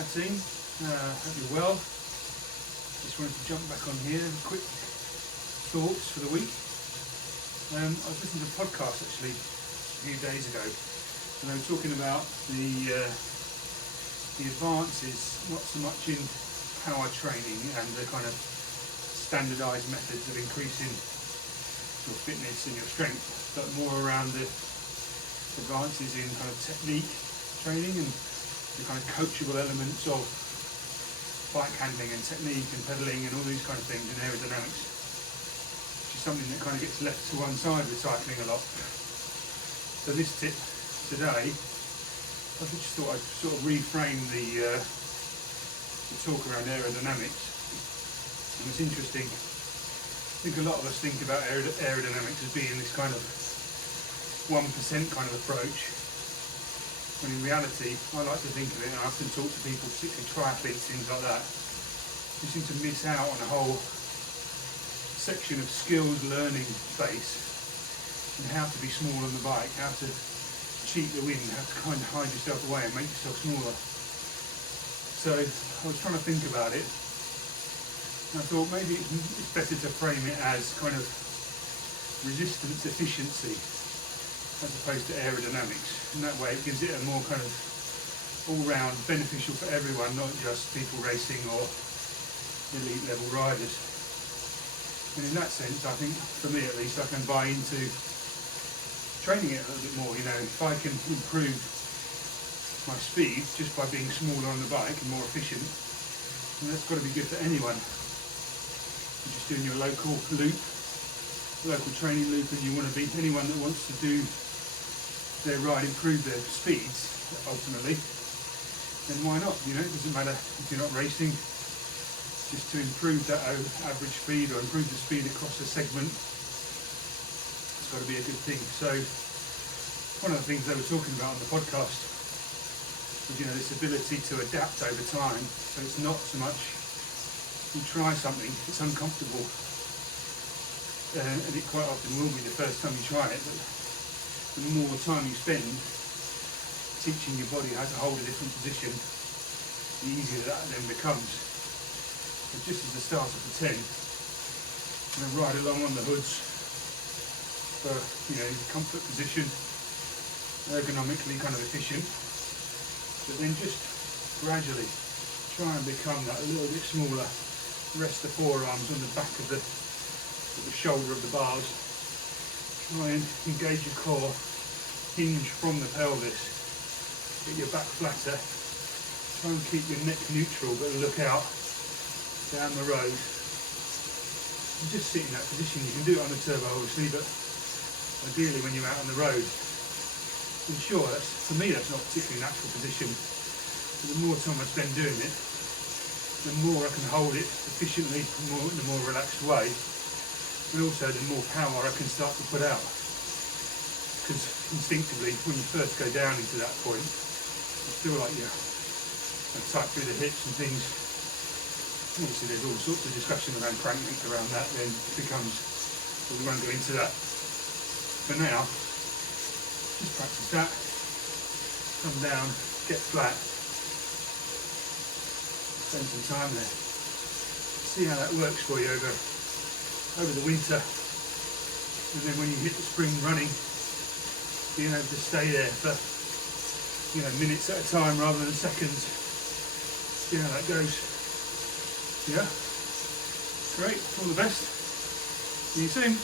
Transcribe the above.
Hi team, hope you're well. Just wanted to jump back on here, quick thoughts for the week. I was listening to a podcast actually a few days ago, and they were talking about the advances, not so much in power training and the kind of standardised methods of increasing your fitness and your strength, but more around the advances in kind of technique training and the kind of coachable elements of bike handling and technique and pedaling and all these kind of things in aerodynamics, which is something that kind of gets left to one side with cycling a lot. So this tip today, I just thought I'd sort of reframe the talk around aerodynamics. And it's interesting, I think a lot of us think about aerodynamics as being this kind of 1% kind of approach, when in reality I like to think of it, and I often talk to people, particularly triathletes, things like that, you seem to miss out on a whole section of skills learning space and how to be small on the bike, how to cheat the wind, how to kind of hide yourself away and make yourself smaller. So I was trying to think about it, and I thought maybe it's better to frame it as kind of resistance efficiency as opposed to aerodynamics, and that way it gives it a more kind of all-round beneficial for everyone, not just people racing or elite level riders. And in that sense, I think, for me at least, I can buy into training it a little bit more. You know, if I can improve my speed just by being smaller on the bike and more efficient, then that's got to be good for anyone. You're just doing your local training loop, and you want to be anyone that wants to do their ride, improve their speeds ultimately, then why not? You know, it doesn't matter if you're not racing, just to improve that average speed or improve the speed across a segment, it's got to be a good thing. So one of the things they were talking about on the podcast was, you know, this ability to adapt over time. So it's not so much you try something, it's uncomfortable, and it quite often will be the first time you try it, but the more time you spend teaching your body how to hold a different position, the easier that then becomes. So just as the starter for 10, I'm going to ride along on the hoods for, you know, comfort position, ergonomically kind of efficient, but then just gradually try and become that a little bit smaller, rest the forearms on the back of the shoulder of the bars, try and engage your core, hinge from the pelvis, get your back flatter, try and keep your neck neutral but look out down the road, and just sit in that position. You can do it on the turbo obviously, but ideally when you're out on the road. And sure, for me that's not a particularly natural position, but the more time I spend doing it, the more I can hold it efficiently, in a more relaxed way, and also the more power I can start to put out. Because instinctively, when you first go down into that point, you feel like you're tight through the hips and things. Obviously there's all sorts of discussion around crank length around that, then it becomes, well, we won't go into that. For now, just practice that, come down, get flat, spend some time there. See how that works for you over the winter, and then when you hit the spring running, being able to stay there for, you know, minutes at a time rather than seconds. See how that goes. Yeah, great, all the best, see you soon.